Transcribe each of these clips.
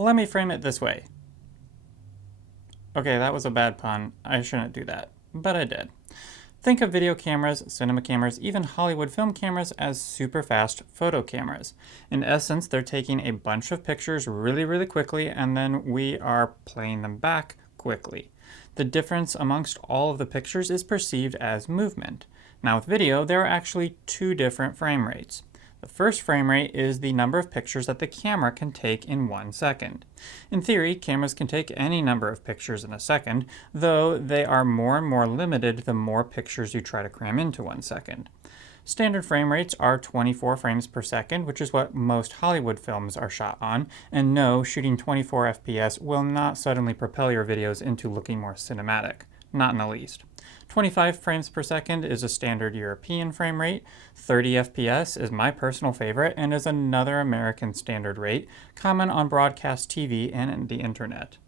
Let me frame it this way. Okay, that was a bad pun. I shouldn't do that, but I did. Think of video cameras, cinema cameras, even Hollywood film cameras as super fast photo cameras. In essence, they're taking a bunch of pictures really quickly, and then we are playing them back quickly. The difference amongst all of the pictures is perceived as movement. Now with video, there are actually two different frame rates. The first frame rate is the number of pictures that the camera can take in 1 second. In theory, cameras can take any number of pictures in a second, though they are more and more limited the more pictures you try to cram into 1 second. Standard frame rates are 24 frames per second, which is what most Hollywood films are shot on, and no, shooting 24 FPS will not suddenly propel your videos into looking more cinematic. Not in the least. 25 frames per second is a standard European frame rate, 30 FPS is my personal favorite and is another American standard rate, common on broadcast TV and the internet.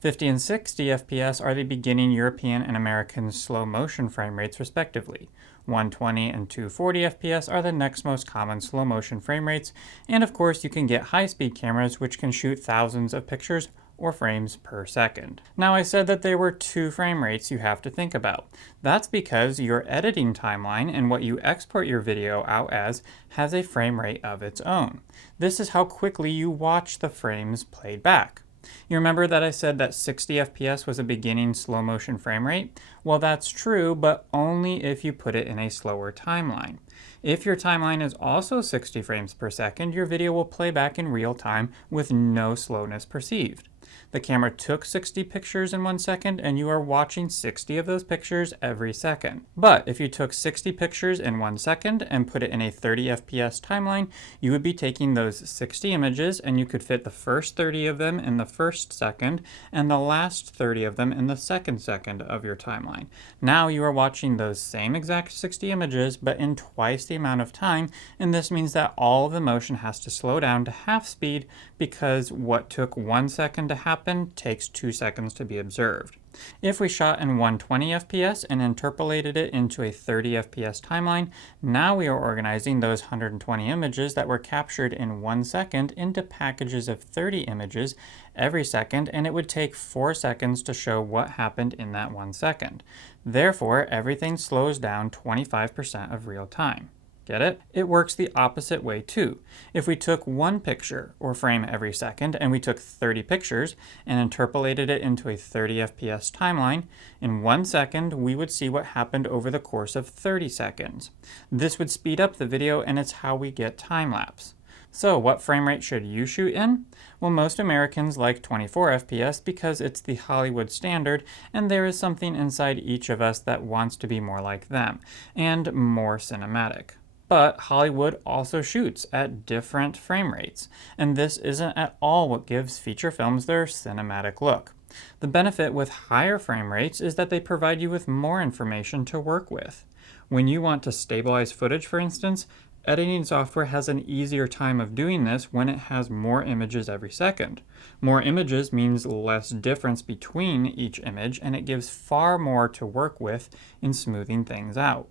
50 and 60 FPS are the beginning European and American slow motion frame rates respectively. 120 and 240 FPS are the next most common slow motion frame rates, and of course you can get high-speed cameras which can shoot thousands of pictures or frames per second. Now I said that there were two frame rates you have to think about. That's because your editing timeline and what you export your video out as has a frame rate of its own. This is how quickly you watch the frames played back. You remember that I said that 60 FPS was a beginning slow motion frame rate? Well, that's true, but only if you put it in a slower timeline. If your timeline is also 60 frames per second, your video will play back in real time with no slowness perceived. The camera took 60 pictures in 1 second, and you are watching 60 of those pictures every second. But if you took 60 pictures in 1 second and put it in a 30 FPS timeline, you would be taking those 60 images and you could fit the first 30 of them in the first second and the last 30 of them in the second second of your timeline. Now you are watching those same exact 60 images, but in twice the amount of time, and this means that all of the motion has to slow down to half speed because what took 1 second to happen takes 2 seconds to be observed. If we shot in 120 FPS and interpolated it into a 30 FPS timeline, now we are organizing those 120 images that were captured in 1 second into packages of 30 images every second, and it would take 4 seconds to show what happened in that 1 second. Therefore, everything slows down 25% of real time. Get it? It works the opposite way too. If we took one picture or frame every second and we took 30 pictures and interpolated it into a 30 FPS timeline, in 1 second we would see what happened over the course of 30 seconds. This would speed up the video, and it's how we get time-lapse. So what frame rate should you shoot in? Well, most Americans like 24 FPS because it's the Hollywood standard, and there is something inside each of us that wants to be more like them and more cinematic. But Hollywood also shoots at different frame rates, and this isn't at all what gives feature films their cinematic look. The benefit with higher frame rates is that they provide you with more information to work with. When you want to stabilize footage, for instance, editing software has an easier time of doing this when it has more images every second. More images means less difference between each image, and it gives far more to work with in smoothing things out.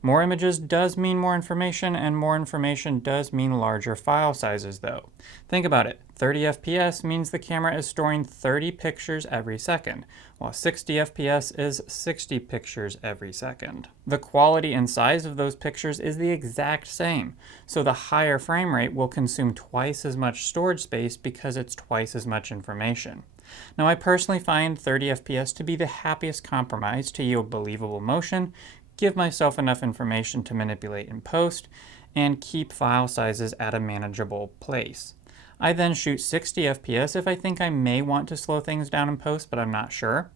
More images does mean more information, and more information does mean larger file sizes though. Think about it. 30 FPS means the camera is storing 30 pictures every second, while 60 FPS is 60 pictures every second. The quality and size of those pictures is the exact same, so the higher frame rate will consume twice as much storage space because it's twice as much information. Now, I personally find 30 FPS to be the happiest compromise to yield believable motion, give myself enough information to manipulate in post, and keep file sizes at a manageable place. I then shoot 60 FPS if I think I may want to slow things down in post, but I'm not sure.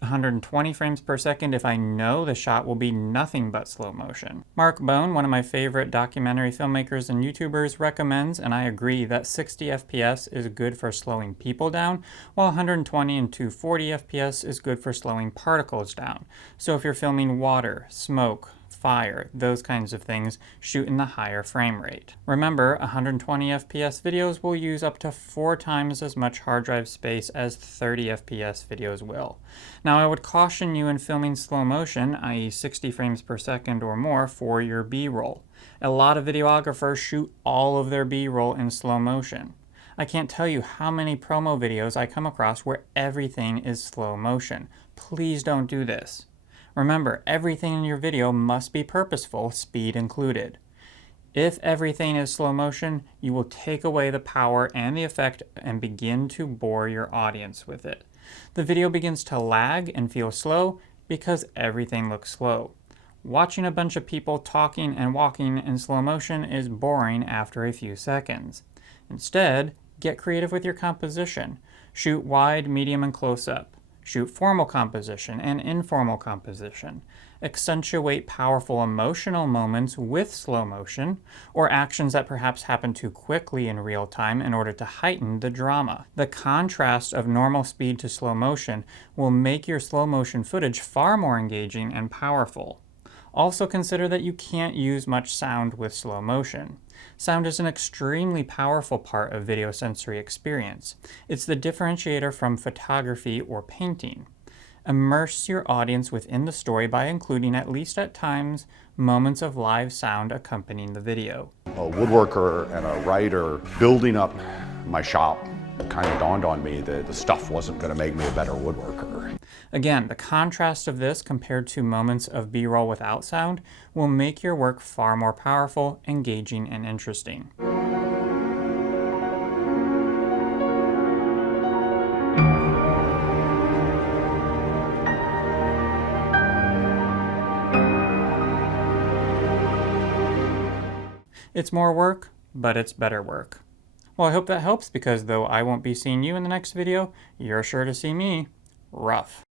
120 frames per second if I know the shot will be nothing but slow motion. Mark Bone, one of my favorite documentary filmmakers and YouTubers, recommends, and I agree, that 60 FPS is good for slowing people down, while 120 and 240 FPS is good for slowing particles down. So if you're filming water, smoke, fire, those kinds of things, shoot in the higher frame rate. Remember, 120 FPS videos will use up to 4 times as much hard drive space as 30 FPS videos will. Now, I would caution you in filming slow motion, i.e. 60 frames per second or more, for your B-roll. A lot of videographers shoot all of their B-roll in slow motion. I can't tell you how many promo videos I come across where everything is slow motion. Please don't do this. Remember, everything in your video must be purposeful, speed included. If everything is slow motion, you will take away the power and the effect and begin to bore your audience with it. The video begins to lag and feel slow because everything looks slow. Watching a bunch of people talking and walking in slow motion is boring after a few seconds. Instead, get creative with your composition. Shoot wide, medium, and close-up. Shoot formal composition and informal composition. Accentuate powerful emotional moments with slow motion, or actions that perhaps happen too quickly in real time in order to heighten the drama. The contrast of normal speed to slow motion will make your slow motion footage far more engaging and powerful. Also consider that you can't use much sound with slow motion. Sound is an extremely powerful part of video sensory experience. It's the differentiator from photography or painting. Immerse your audience within the story by including, at least at times, moments of live sound accompanying the video. A woodworker and a writer building up my shop, it kind of dawned on me that the stuff wasn't going to make me a better woodworker. Again, the contrast of this compared to moments of B-roll without sound will make your work far more powerful, engaging, and interesting. It's more work, but it's better work. Well, I hope that helps, because though I won't be seeing you in the next video, you're sure to see me rough.